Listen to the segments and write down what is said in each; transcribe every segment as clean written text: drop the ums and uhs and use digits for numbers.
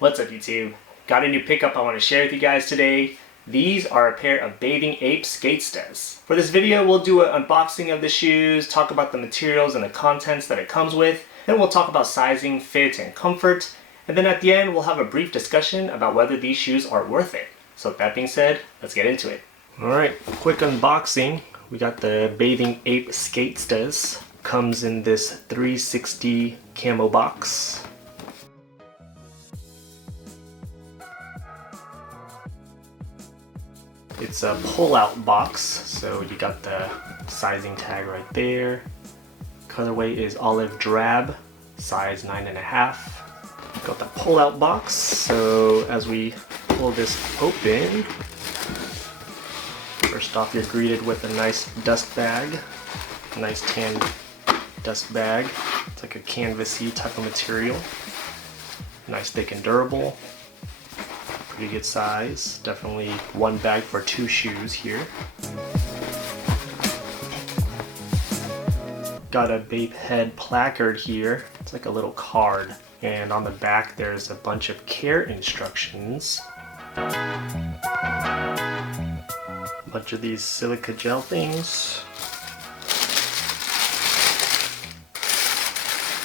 What's up YouTube? Got a new pickup I want to share with you guys today. These are a pair of bathing ape Sk8 Stas. For this video we'll do an unboxing of the shoes, talk about the materials and the contents that it comes with, then we'll talk about sizing, fit, and comfort, and then at the end we'll have a brief discussion about whether these shoes are worth it. So with that being said, let's get into it. Alright, quick unboxing. We got the bathing ape Sk8 Stas. Comes in this 360 camo box. It's a pull-out box, so you got the sizing tag right there. Colorway is Olive Drab, size 9.5. Got the pull-out box, so as we pull this open, first off you're greeted with a nice dust bag, a nice tan dust bag. It's like a canvasy type of material. Nice, thick, and durable. Pretty good size. Definitely one bag for two shoes here. Got a BAPE head placard here. It's like a little card. And on the back there's a bunch of care instructions. A bunch of these silica gel things.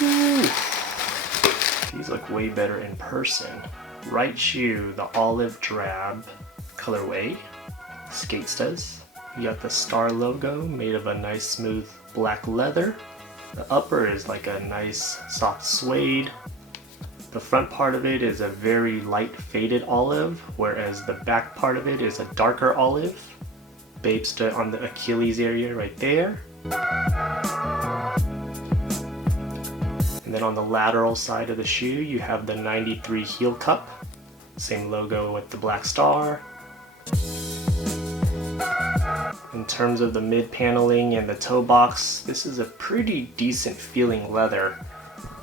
Ooh. These look way better in person. Right shoe, the Olive Drab colorway, Sk8 Stas. You got the star logo made of a nice smooth black leather. The upper is like a nice soft suede. The front part of it is a very light faded olive, whereas the back part of it is a darker olive. BAPE Sk8 on the Achilles area right there. And then on the lateral side of the shoe you have the 93 heel cup. Same logo with the black star. In terms of the mid paneling and the toe box, this is a pretty decent feeling leather.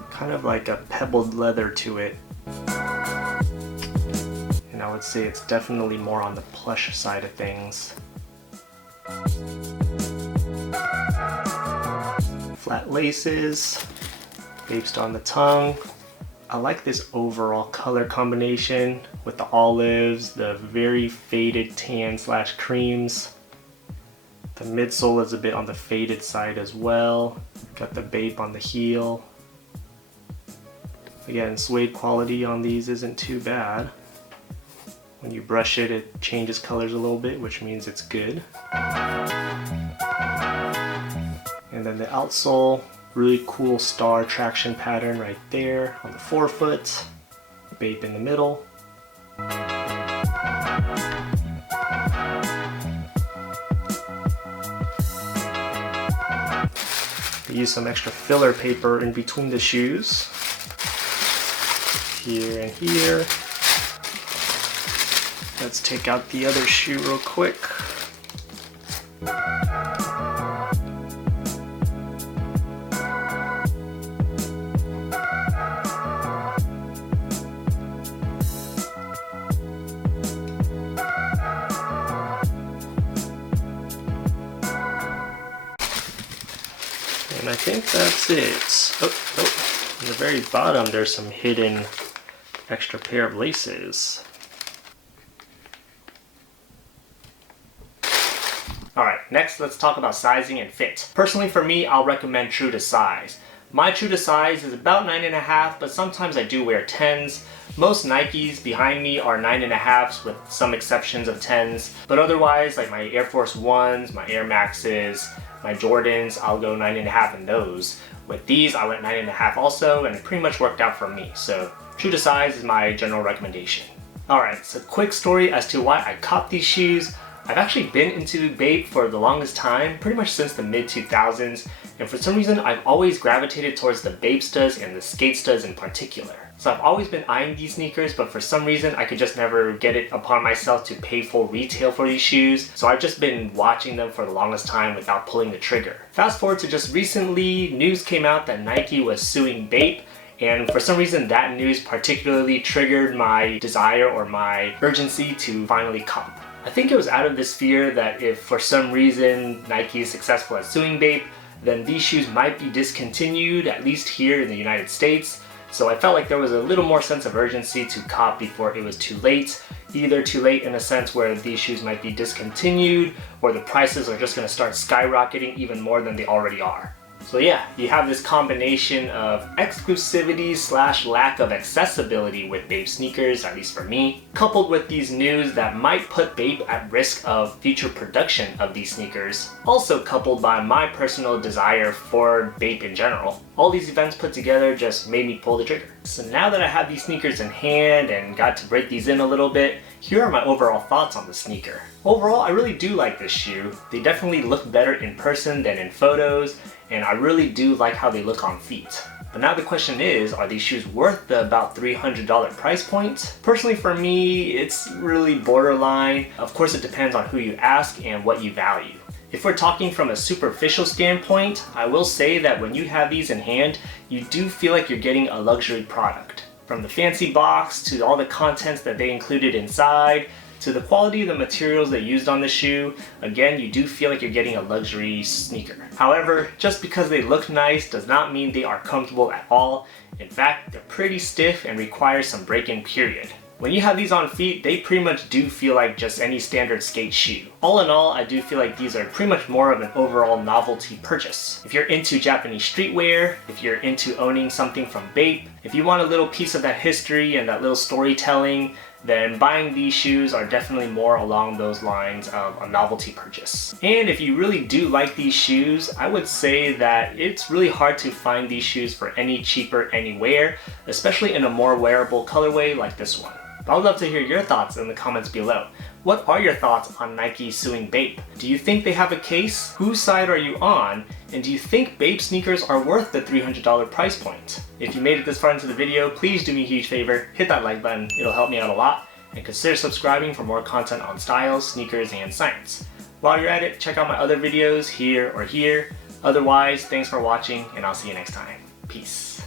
Kind of like a pebbled leather to it. And I would say it's definitely more on the plush side of things. Flat laces. Based on the tongue. I like this overall color combination with the olives, the very faded tan / creams. The midsole is a bit on the faded side as well. Got the BAPE on the heel. Again, suede quality on these isn't too bad. When you brush it, it changes colors a little bit, which means it's good. And then the outsole. Really cool star traction pattern right there on the forefoot. BAPE in the middle. We use some extra filler paper in between the shoes. Here and here. Let's take out the other shoe real quick. And I think that's it. Oh, on the very bottom there's some hidden extra pair of laces. Alright, next let's talk about sizing and fit. Personally for me, I'll recommend true to size. My true to size is about 9.5, but sometimes I do wear 10s. Most Nikes behind me are 9.5s with some exceptions of 10s, but otherwise like my Air Force Ones, my Air Maxes, my Jordans, I'll go 9.5 in those. With these I went 9.5 also, and it pretty much worked out for me, so true to size is my general recommendation. Alright, so quick story as to why I caught these shoes. I've actually been into BAPE for the longest time, pretty much since the mid-2000s, and for some reason I've always gravitated towards the BAPE Stas and the Sk8 Stas in particular. So I've always been eyeing these sneakers, but for some reason I could just never get it upon myself to pay full retail for these shoes, so I've just been watching them for the longest time without pulling the trigger. Fast forward to just recently, news came out that Nike was suing BAPE, and for some reason that news particularly triggered my desire or my urgency to finally cop. I think it was out of this fear that if for some reason Nike is successful at suing BAPE, then these shoes might be discontinued, at least here in the United States. So I felt like there was a little more sense of urgency to cop before it was too late. Either too late in a sense where these shoes might be discontinued, or the prices are just going to start skyrocketing even more than they already are. So yeah, you have this combination of exclusivity / lack of accessibility with BAPE sneakers, at least for me, coupled with these news that might put BAPE at risk of future production of these sneakers, also coupled by my personal desire for BAPE in general. All these events put together just made me pull the trigger. So now that I have these sneakers in hand and got to break these in a little bit, here are my overall thoughts on the sneaker. Overall, I really do like this shoe. They definitely look better in person than in photos, and I really do like how they look on feet. But now the question is, are these shoes worth the about $300 price point? Personally for me, it's really borderline. Of course it depends on who you ask and what you value. If we're talking from a superficial standpoint, I will say that when you have these in hand, you do feel like you're getting a luxury product. From the fancy box, to all the contents that they included inside, to the quality of the materials they used on the shoe, again, you do feel like you're getting a luxury sneaker. However, just because they look nice does not mean they are comfortable at all. In fact, they're pretty stiff and require some break-in period. When you have these on feet, they pretty much do feel like just any standard skate shoe. All in all, I do feel like these are pretty much more of an overall novelty purchase. If you're into Japanese streetwear, if you're into owning something from BAPE, if you want a little piece of that history and that little storytelling, then buying these shoes are definitely more along those lines of a novelty purchase. And if you really do like these shoes, I would say that it's really hard to find these shoes for any cheaper anywhere, especially in a more wearable colorway like this one. I would love to hear your thoughts in the comments below. What are your thoughts on Nike suing BAPE? Do you think they have a case? Whose side are you on? And do you think BAPE sneakers are worth the $300 price point? If you made it this far into the video, please do me a huge favor, hit that like button, it'll help me out a lot, and consider subscribing for more content on styles, sneakers, and science. While you're at it, check out my other videos here or here. Otherwise, thanks for watching, and I'll see you next time. Peace.